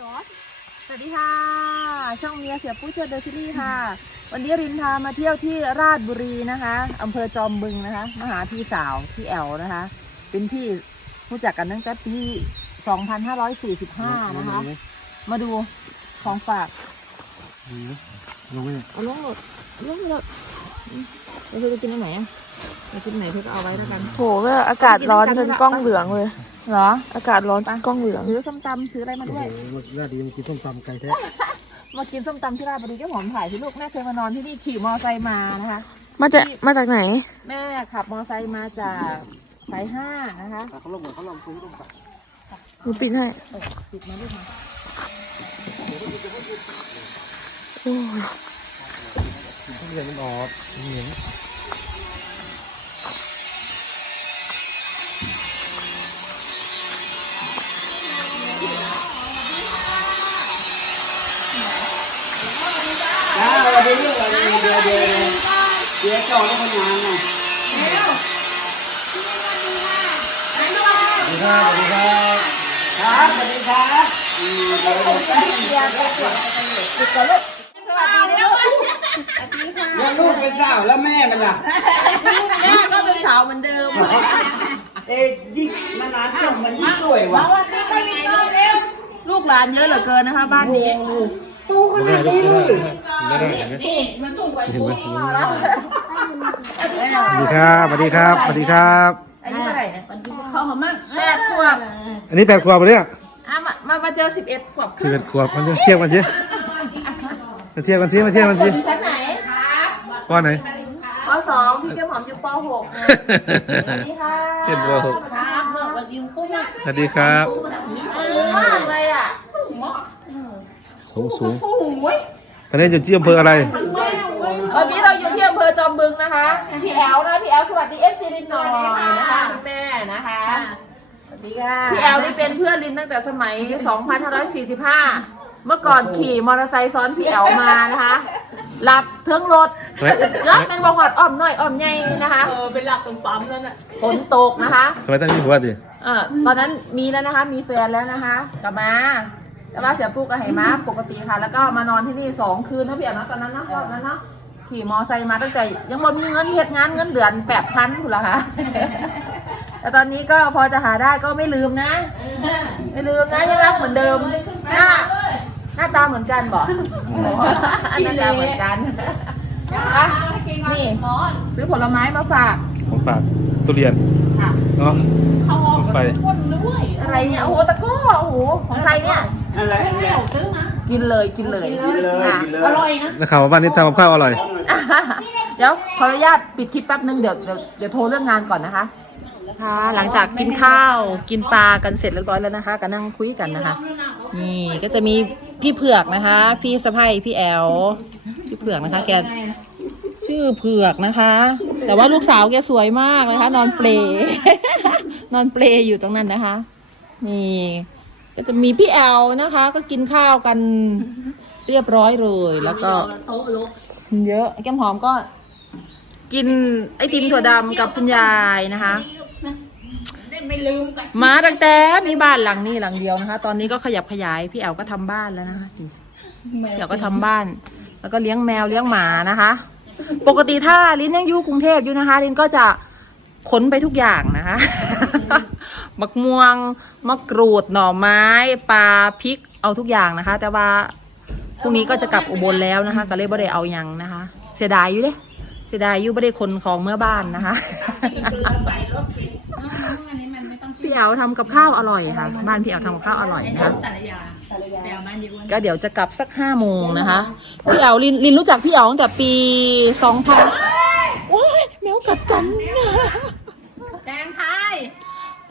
สวัสดีค่ะ ช่องเมียเสียปุ้ยเชิดเดอะซีรีส์ค่ะ วันนี้รินพามาเที่ยวที่ราชบุรีนะคะอำเภอจอมบึงนะคะมาหาพี่สาวพี่แอลนะคะ เป็นพี่รู้จักกันตั้งแต่ปี2545 นะคะ มาดูของฝากลงไปเนี่ยเอาลงหมดเอาลงหมดแล้วเธอจะกินอันไหนอะจะกินอันไหนเธอก็เอาไว้แล้วกันโหก็อากาศร้อนจนกล้องเหลืองเลย เหรอ อากาศร้อนจนกล้องเหลืองถือส้มตำถืออะไรมาโอ้ด้วยโหมันน่าดีมันกินส้มตำไก่แท้มากินส้มตำที่ราชบุรีเจ้าหอมถ่ายที่ลูกแม่เคยมานอนที่นี่ขี่มอไซค์มานะคะ มาจากมาจากไหน แม่ขับมอไซค์มาจากสายห้านะคะเขาลงเหมือนเขาลงคุยต้มตหนูปิดให้เออติดมาลูกมาโอ้ยำทุเรียนมันออกเหม็นอ่าเราไปเรื่องอะไรเดี๋ยวเดี๋ยวเดี๋ยวจอดแล้วคนงานน่ะสวัสดีครับสวัสดีครับครับสวัสดีครับอืมเราไปติดก่อนลูกสวัสดีลูกเลี้ยงลูกเป็นสาวแล้วแม่มันล่ะแม่ก็เป็นสาวเหมือนเดิมเอ๊ะยิ่งนานๆจบมันยิ่งสวยว่ะลูกหลานเยอะเหลือเกินนะคะบ้านนี้ ตู้ขนาดนี้เลยไม่ได้เห็นไหมเห็นไหมพอแล้วสวัสดีครับสวัสดีครับสวัสดีครับอายุเท่าไหร่เนี่ยแปดขวบอันนี้แปดขวบปะเนี่ยอะมามามาเจอสิบเอ็ดขวบสิบเอ็ดขวบมันจะเทียบกันสิมาเทียบกันสิมาเทียบกันสิอยู่ชั้นไหนก้อนไหนปสองพี่เจ้าหอมอยู่ปหกนะสวัสดีค่ะเทียบกันหกครับสวัสดีกุ้งสวัสดีครับมากเลยอะ สูงสูงตอนนี้อยู่ที่อำเภออะไร ตอนนี้เราอยู่ที่อำเภอจอมบึงนะคะ พี่แอลนะพี่แอลสวัสดีเอฟซีลินหน่อยนะคะคุณแม่นะคะสวัสดีค่ะพี่แอลนี่เป็นเพื่อนลินตั้งแต่สมัย 2545 เมื่อก่อนขี่มอเตอร์ไซค์ซ้อนพี่แอลมานะคะหลับเทิงรถสมัยแล้วเป็นบอกหอดอ้อมน้อยอ้อมใหญ่นะคะเออเป็นหลับตรงปั๊มนั่นน่ะฝนตกนะคะ สมัยตั้งมีหัวดิเออตอนนั้นมีแล้วนะคะ มีแฟนแล้วนะคะกลับมา แต่ว่าเสียปุ๊กกับไหมาปกติค่ะ แล้วก็มานอนที่นี่สองคืนนะพี่แอ๋วนะตอนนั้นนะตอนนั้นเนาะขี่มอไซค์มาตั้งแต่ ยังบ่มีเงินเฮ็ดงานเงินเดือนแปดพันคุณละค่ะแต่ตอนนี้ก็พอจะหาได้ก็ไม่ลืมนะ ไม่ลืมนะยังรักเหมือนเดิมหน้าหน้าตาเหมือนกันบอกหน้าตาเหมือนกันอะนี่ซื้อผลไม้มาฝากของฝาก ทุเรียนค่ะเนาะไปอะไรเนี่ยโอ้โหตะกร้อโอ้โหของใครเนี่ยอะไรเนี่ยกินเลยกินเลยกินเลยค่ะกินเลยอร่อยนะนักข่าวมาบ้านนี้ทำกับข้าวอร่อย เดี๋ยวขออนุญาตปิดคลิปแป๊บนึงเดี๋ยวเดี๋ยวเดี๋ยวโทรเรื่องงานก่อนนะคะค่ะหลังจากกินข้าวกินปลากันเสร็จเรียบร้อยแล้วนะคะก็นั่งคุยกันนะคะ นี่ก็จะมีพี่เผือกนะคะ พี่สะพ้ยพี่แอลพี่เผือกนะคะ แกชื่อเผือกนะคะ แต่ว่าลูกสาวแกสวยมากนะคะนอนเปลนอนเปลอยู่ตรงนั้นนะคะ นี่ ก็จะมีพี่แอลนะคะ ก็กินข้าวกันเรียบร้อยเลยแล้วก็เยอะแก้มหอมก็ กินไอติมถั่วดำกับคุณยายนะคะมาตั้งแต่มีบ้านหลังนี้หลังเดียวนะคะ ตอนนี้ก็ขยับขยายพี่แอลก็ทำบ้านแล้วนะคะพี่แอลก็ทำบ้าน แล้วก็เลี้ยงแมวเลี้ยงหมานะคะ ปกติถ้าลินยังอยู่กรุงเทพอยู่นะคะ ลินก็จะขนไปทุกอย่างนะคะมะม่วงมะกรูดหน่อไม้ปลาพริกเอาทุกอย่างนะคะ แต่ว่าพรุ่งนี้ก็จะกลับอุบลแล้วนะคะ ก็เลยบ่ได้เอายังนะคะ เสียดายอยู่เด้เสียดายอยู่ไม่ได้คนของเมื่อบ้านนะคะ พี่แอลทำกับข้าวอร่อยค่ะ บ้านพี่แอลทำกับข้าวอร่อยนะคะก็เดี๋ยวจะกลับสักห้าโมงนะคะ พี่แอลลินลินรู้จักพี่แอลตั้งแต่ปีสองพันโอ้ยแมวกัดกัน แดงไทย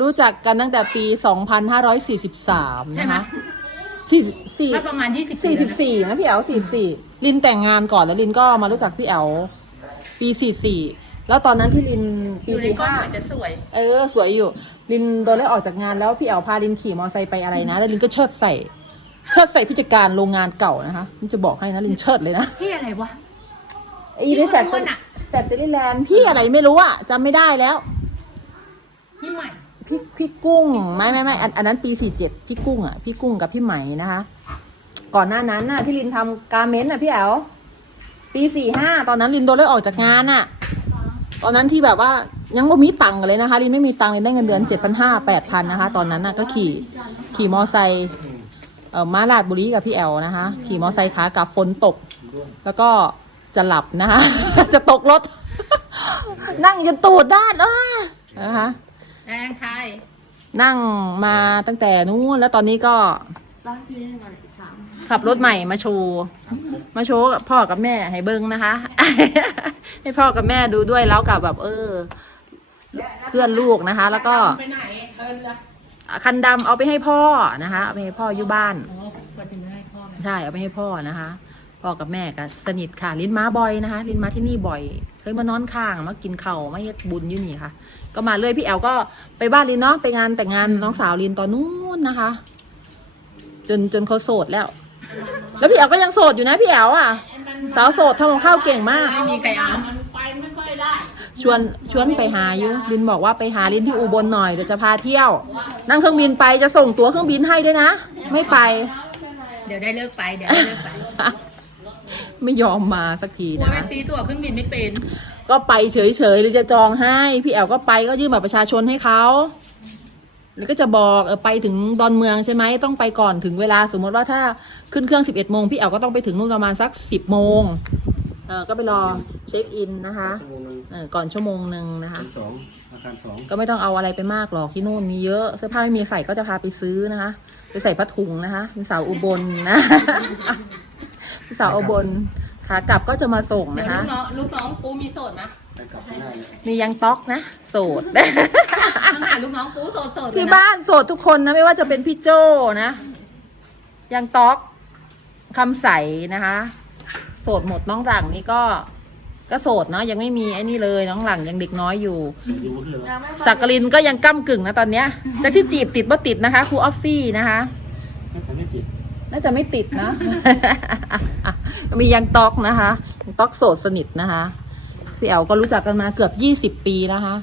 รู้จักกันตั้งแต่ปี 2543นะคะสี่สี่ก็ประมาณ20สี่สิบสี่นะพี่แอลสี่สี่ลินแต่งงานก่อนแล้วลินก็มารู้จักพี่แอลปีสี่สี่ แล้วตอนนั้นที่ลินอปียู่ในสี่กล้องห้าเหมือนจะสวย เออ สวยอยู่ ลินโดนไล่ออกจากงานแล้วพี่แอลพาลินขี่มอเตอร์ไซค์ไปอะไรนะ แล้วลินก็เชิดใส่เชิดใส่ผู้จัดการโรงงานเก่านะคะลินจะบอกให้นะลินเชิดเลยนะ พี่อะไรวะไอีนี่แฟพี่ตคนๆอะ แฟตเตอรี่แลนด์พี่อะไรไม่รู้อะจำไม่ได้แล้ว พี่ใหม่ พี่พี่กุ้งไม่ไม่ไม่อันอันนั้นปีสี่เจ็ดพี่กุ้งอะพี่กุ้งกับพี่ไหมนะคะ ก่อนหน้านั้นน่ะที่ลินทำการเมนต์น่ะพี่แอ๋วปีสี่ห้าตอนนั้นลินโดนไล่ออกจากงานน่ะ ตอนนั้นที่แบบว่ายังไม่มีตังค์เลยนะคะลินไม่มีตังค์ลินได้เงินเดือนเจ็ดพันห้าแปดพันนะคะ ตอนนั้นน่ะก็ขี่ขี่มอไซค์เอ่อมาลาดบุรีกับพี่แอลนะคะ ขี่มอไซค์ขากลับฝนตก แล้วก็จะหลับนะคะ จะตกรถ นั่งจนตูดด้านอ้านะคะแดงไทยนั่งมาตั้งแต่นู้นแล้วตอนนี้ก็ ขับรถใหม่มาโชว์มาโชว์กับพ่อกับแม่ให้เบิ้งนะคะ ให้พ่อกับแม่ดูด้วยแล้วกับแบบ เออ เพื่อนลูกนะคะ แล้วก็ไปไหนเอินละคันดำเอาไปให้พ่อนะคะเอาไปให้พ่ออยู่บ้านโอ้มาถึงให้พ่อไหมใช่เอาไปให้พ่อนะคะ พ่อกับแม่ก็สนิทค่ะ ลิ้นม้าบ่อยนะคะ ลิ้นม้าที่นี่บ่อย เคยมานอนข้างมากินเข่าวมาเฮ็ดบุญอยู่นี่ค่ะ ก็มาเรื่อยพี่แอลก็ไปบ้านลินเนาะไปงานแต่งงานน้องสาวลินตอนนู้นนะคะ จนจนเขาโสดแล้ว แล้วพี่แอลก็ยังโสดอยู่นะพี่แอลอะ สาวโสดทำกับข้าวเก่งมาก ไม่มีใครเอาชวนชวนไปหาอยู่ลินบอกว่าไปหาลินที่อุบลหน่อยเดี๋ยวจะพาเที่ยว นั่งเครื่องบินไปจะส่งตั๋วเครื่องบินให้ด้วยนะ ไม่ไป เดี๋ยวได้เลิกไปเดี๋ยวได้เลิกไปไม่ยอมมาสักทีกลัวนะ ไปคะตีตั๋วเครื่องบินไม่เป็น ก็ไปเฉยๆหรือจะจองให้ พี่แอลก็ไปก็ยื่นบัตรประชาชนให้เขา แล้วก็จะบอกเออไปถึงดอนเมืองใช่ไหมต้องไปก่อนถึงเวลาสมมติว่าถ้าขึ้นเครื่อง11โมงพี่แอลก็ต้องไปถึงนู่นประมาณสัก10โมงเออก็ไปรอเช็คอินนะคะชั่วโมงหนึงเออก่อนชั่วโมงหนึ่งนะคะชั้นสองอาคารสองก็ไม่ต้องเอาอะไรไปมากหรอกที่นู่นมีเยอะเสื้อผ้าไม่มีใส่ก็จะพาไปซื้อนะคะ ไปใส่ผ้าถุงนะคะเป็นสาวอุบลนะเป็นสาวอุบลขากลับก็จะมาส่งเดี๋ยวนะคะ ลูกน้องลูกน้องปูมีโสดไหม ไปกลับไม่ได้เลยมียังต๊อกนะ โสดต้องหาลูกน้องปูโสดโสดเลยที่นะบ้านโสดทุกคนนะ ไม่ว่าจะเป็นพี่โจนะ ยังต๊อกคำใสนะคะ โสดหมดน้องหลังนี่ก็ก็โสดเนาะยังไม่มีไอ้นี่เลยน้องหลังยังเด็กน้อยอยู่อยู่เพื่อนแล้ว สักกลินก็ยังก้ากึ่งนะตอนเนี้ยจะที่จีบติดบ่ติดนะคะครูออฟฟี่นะคะ ไม่ทำไม่ผิดน่าจะไม่ติดนะ มียังต๊อกนะคะยังต๊อกโสดสนิทนะคะ พี่แอลก็รู้จักกันมาเกือบยี่สิบปีนะคะ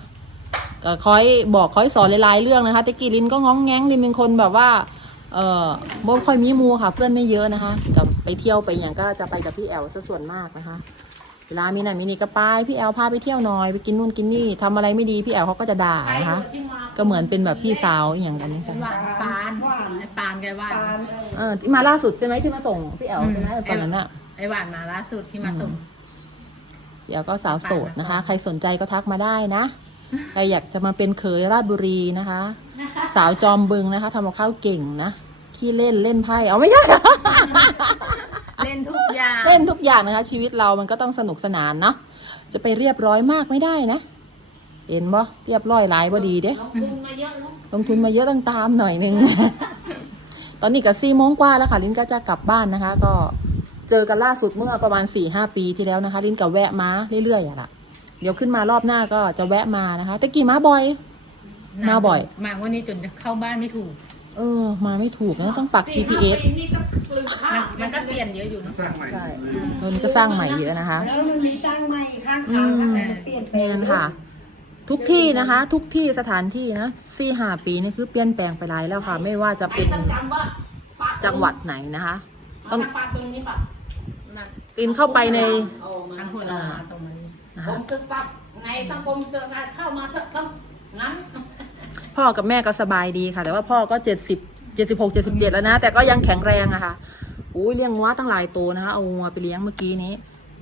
ก็คอยบอกคอยสอนหลายๆเรื่องนะคะแต่กี้ลินก็ง้องแง้งลินเป็นคนแบบว่า เออบ่ค่อยมีหมูค่ะ เพื่อนไม่เยอะนะคะกับไปเที่ยวไปอย่างก็จะไปกับพี่แอลซะส่วนมากนะคะ เวลามีนั่นมีนี่ก็ไปพี่แอลพาไปเที่ยวหน่อยไปกินนู่นกินนี่ทำอะไรไม่ดีพี่แอลเขาก็จะด่านะคะก็เหมือนเป็นแบบพี่สาวอย่างกันนี้ค่ะหวานปานไอ้ปานแกว่าเออที่มาล่าสุดใช่ไหมที่มาส่งพี่แอลใช่ไหมเออตอนนั้นอะไอ้หวานมาล่าสุดที่มาส่ง พี่แอลก็สาวโสดนะคะ ใครสนใจก็ทักมาได้นะ ใครอยากจะมาเป็นเขยราชบุรีนะคะ สาวจอมบึงนะคะทำกับข้าวเก่งนะขี้เล่นเล่นไพ่เอาไม่ใช่เล่นทุกอย่างเล่นทุกอย่างนะคะ ชีวิตเรามันก็ต้องสนุกสนานเนาะจะไปเรียบร้อยมากไม่ได้นะ เห็นบ่เรียบร้อยหลายบ่ดีเด้ลงทุนมาเยอะต้องตามหน่อยนึงตอนนี้ก็สี่โมงกว่าแล้วค่ะ ลินก็จะกลับบ้านนะคะ ก็ เจอกันล่าสุดเมื่อประมาณสี่ห้าปีที่แล้วนะคะ ลินก็แวะมาเรื่อยๆอะล่ะเดี๋ยวขึ้นมารอบหน้าก็จะแวะมานะคะแต่กี่มาบ่อยมาบ่อย มาวันนี้จนจะเข้าบ้านไม่ถูก เออ มาไม่ถูกนะต้องปัก GPS มันมันก็เปลี่ยนเยอะอยู่เนอะสร้างใหม่ใช่เออนี่ก็สร้างใหม่เยอะนะคะ แล้วมันมีตั้งใหม่ข้างอืทางมแล้วมันเปลี่ยนแปลแมงนค่ะ ทุกที่นะคะ ทุกที่สถานที่นะสี่ห้าปีนี่คือเปลี่ยนแปลงไปหลายแล้วค่ะ ไม่ว่าจะเป็นจังหวัดไหนนะคะ ต้องนั่ นลินเข้าไปในทางหัวเรามาตรงนี้นะคะศึกษาไงสังคมศึกษาเข้ามาเถอะต้องงั้นพ่อกับแม่ก็สบายดีค่ะ แต่ว่าพ่อก็เจ็ดสิบเจ็ดสิบหกเจ็ดสิบเจ็ดแล้วนะ แต่ก็ยังแข็งแรงอะค่ะอุ้ยเลี้ยงวัวตั้งหลายตัวนะคะ เอาวัวไปเลี้ยงเมื่อกี้นี้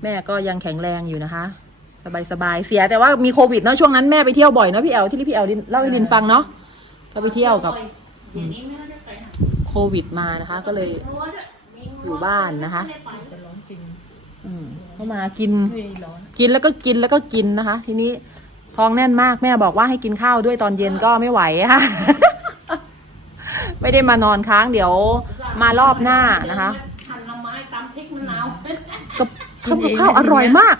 แม่ก็ยังแข็งแรงอยู่นะคะ สบายสบายๆเสียแต่ว่ามีโควิดเนาะช่วงนั้นแม่ไปเที่ยวบ่อยเนาะพี่แอลที่พี่แอลเล่าให้ลินฟังเนาะก็ไปเที่ยวกับเดี๋ยวนี้ไม่ได้ไปหาโควิดมานะคะ ก็เลยหัวด้วยมีอยู่บ้านนะคะจะร้องกินอืม เข้ามากินไม่ร้อนกินแล้วก็กินแล้วก็กินนะคะ ทีนี้ท้องแน่นมากแม่บอกว่าให้กินข้าวด้วยตอนเย็นก็ไม่ไหวค่ะ ไม่ได้มานอนค้างเดี๋ยวมารอบหน้านะคะหั่นหน่อไม้ตำพริกมะนาวกับทำกับข้าวอร่อยมาก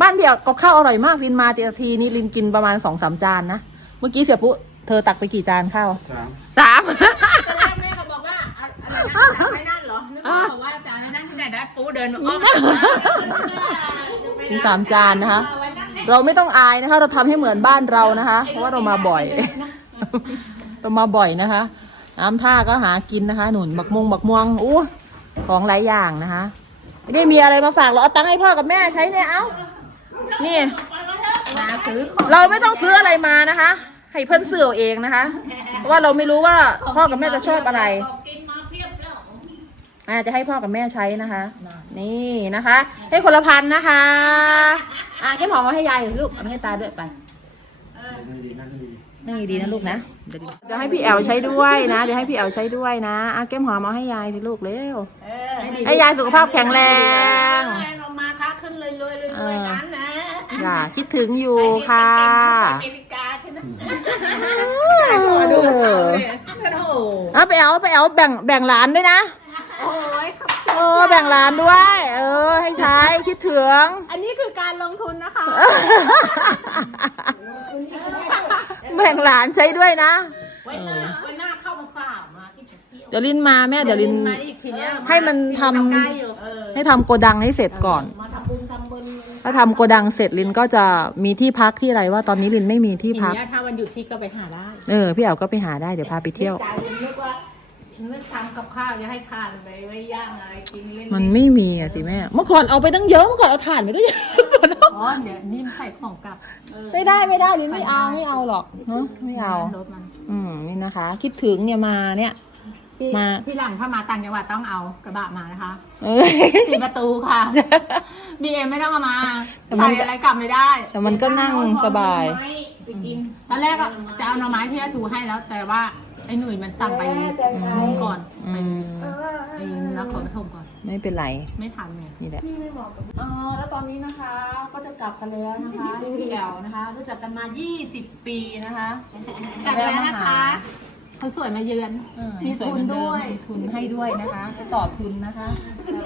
บ้านเดียวกับข้าวอร่อยมากลินมาทีนี้ลินกินประมาณสองสามจานนะเมื่อกี้เสียปุ๊เธอตักไปกี่จานข้าวสามสามตอนแรกแม่ก็บอกว่าอะอะไรนะอาจารย์ไม่นั่นเหรอนึกว่า นั่นที่ไหนได้ปูเดินมาอ้อมมีสามจานนะคะ เราไม่ต้องอายนะคะ เราทำให้เหมือนบ้านเรานะคะ เพราะว่าเรามาบ่อย เรามาบ่อยนะคะ น้ำท่าก็หากินนะคะ หนุนบักมงบักม่วงอู้ของหลายอย่างนะคะ ไม่ได้มีอะไรมาฝากเราเอาตังค์ให้พ่อกับแม่ใช้เนี่ยเอานี่มาซื้อของเราไม่ต้องซื้ออะไรมานะคะ ให้เพื่อนซื้อเอาเองนะคะ เพราะว่าเราไม่รู้ว่าพ่อกับแม่จะชอบอะไร กินมาเพียบแล้ว อาจะให้พ่อกับแม่ใช้นะคะ นี่นะคะ ให้คนละพันนะคะ อะแก้มหอมมาให้ยายลูกเอามาให้ตาด้วยไปนี่ดีนะลูกนะเดี๋ยวให้พี่แอลใช้ด้วยนะเดี๋ยวให้พี่แอลใช้ด้วยนะอะแก้มหอมเอาให้ยายสิลูกเร็วให้ยายสุขภาพแข็งแรงเรามาค้าขึ้นเลยรวยเลยรวยกันนะอย่าคิดถึงอยู่ค่ะอเมริกาใช่ไหมเออเอาไปเอาไปเอาแบ่งแบ่งหลานด้วยนะ โอ้ยครับเออแบ่งหลานด้วย เออ ให้ใช้คิดถึง อันนี้คือการลงทุนนะคะแบ่งหลานใช้ด้วยนะ ไว้หน้าไว้หน้าเข้ามาสาวมาที่จะเที่ยวเดี๋ยวลินมาแม่เดี๋ยวลิน มาอีกทีเนี้ยให้มันทำ ใกล้อยู่เออให้ทำโกดังให้เสร็จก่อน มาทำบุญทำบุญถ้าทำโกดังเสร็จลินก็จะมีที่พักที่อะไรว่าตอนนี้ลินไม่มีที่ทีพัก เนี้ยถ้าวันหยุดพี่ก็ไปหาได้เออ พี่แอ๋วก็ไปหาได้เดี๋ยวพาไปเที่ยว ใจนึกว่า นึกทำกับข้าวจะให้ทานไปไว้ย่างอะไรกินเล่นมันไม่มีอะสิแม่ เมื่อก่อนเอาไปตั้งเยอะเมื่อก่อนเอาถ่านไปด้วยเยอะอ๋อเดี๋ยวนี่ใส่ของกลับเออไม่ได้ไม่ได้ลินไม่เอาไม่เอาหรอกเนาะไม่เอา รถมันอืมนี่นะคะ คิดถึงเนี่ยมาเนี่ย พี่มา พี่หลังถ้ามาต่างจังหวัดต้องเอากระบะมานะคะเออ สี่ประตูค่ะบีเอ็มไม่ต้องเอามาแต่มัน ใส่อะไรกลับไม่ได้ แต่มันก็นั่งสบาย ไปกินตอนแรกอะจะเอาหน่อไม้ที่อาชูให้แล้ว แต่ว่าไอ้หนุ่ยมันสั่งไปนู่นก่อนอืมไอ้นครปฐมก่อน ไม่เป็นไร ไม่ทันเลยนี่แหละอ๋อแล้วตอนนี้นะคะก็จะกลับกันแล้วนะคะพี่แอลนะคะรู้จักกันมา 20 ปีนะคะกลับแล้วนะคะเขาสวยมาเยือนมีทุนด้วยทุนให้ด้วยนะคะ ต่อทุนนะคะ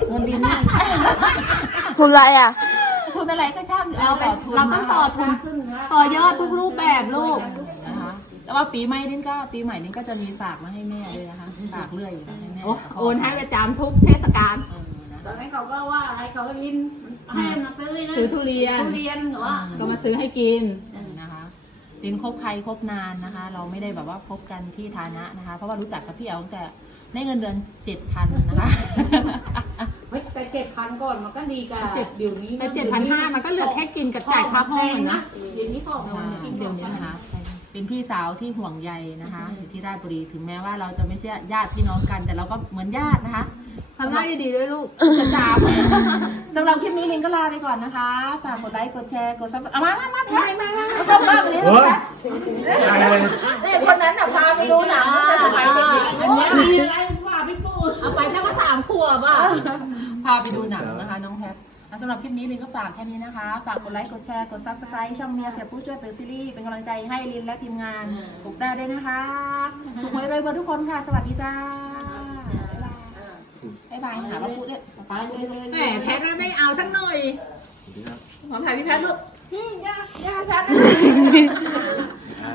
เงินดีนี่ทุนอะไรอะ ทุนอะไรก็ช่างเราเราต้องต่อทุนต่อยอดทุกรูปแบบลูกนะคะ แต่ว่าปีใหม่นี่ก็ปีใหม่นี่ก็จะมีฝากมาให้แม่ด้วยนะคะฝากเรื่อยอยู่นะให้แม่โอนให้ประจำทุกเทศกาลตอนนั้นเขาก็ว่าอะไรเขาก็ลิ้นให้มาซื้อนะซื้อทุเรียนทุเรียนเหรอก็มาซื้อให้กินนะคะลินคบใครคบนานนะคะ เราไม่ได้แบบว่าคบกันที่ฐานะนะคะ เพราะว่ารู้จักกับพี่แอลตั้งแต่ได้เงินเดือนเจ็ดพันนะคะเฮ้ยแต่เจ็ดพันก่อนมันก็ดีกับเจ็ดเดี๋ยวนี้แต่เจ็ดพันห้ามันก็เหลือแค่กินกับจ่ายค่าห้องอะนะเดี๋ยวนี้ก็แพงเดี๋ยวนี้นะคะ เป็นพี่สาวที่ห่วงใยนะคะ อยู่ที่ราชบุรีถึงแม้ว่าเราจะไม่ใช่ญาติพี่น้องกัน แต่เราก็เหมือนญาตินะคะทำหน้าดีๆด้วยลูกจะจามสำหรับคลิปนี้ลินก็ลาไปก่อนนะคะ ฝากกดไลค์กดแชร์กดซับเอามามามามามามาเอามามาโอ้ยนี่คนนั้นน่ะพาไปดูหนังตั้งแต่สมัยเด็กอันนี้มีอะไรว่าพี่ปูเอาไปตั้งแต่สามขวบอะพาไปดูหนังนะคะน้องแพทอะ สำหรับคลิปนี้ลินก็ฝากแค่นี้นะคะ ฝากกดไลค์ กดแชร์ กด subscribe ช่องเมียเสียผู้ช่วยตื่นซีรีส์ เป็นกำลังใจให้ลินและทีมงานปลุกแต่ด้วยนะคะ ถูกหวยรวยเบอร์ทุกคนค่ะ สวัสดีจ้า บ๊ายบายหาว่าพูดเนี่ยไปเลยเลยแหมแพทไม่เอาสักหน่อยขอถ่ายพี่แพทลูกอ่า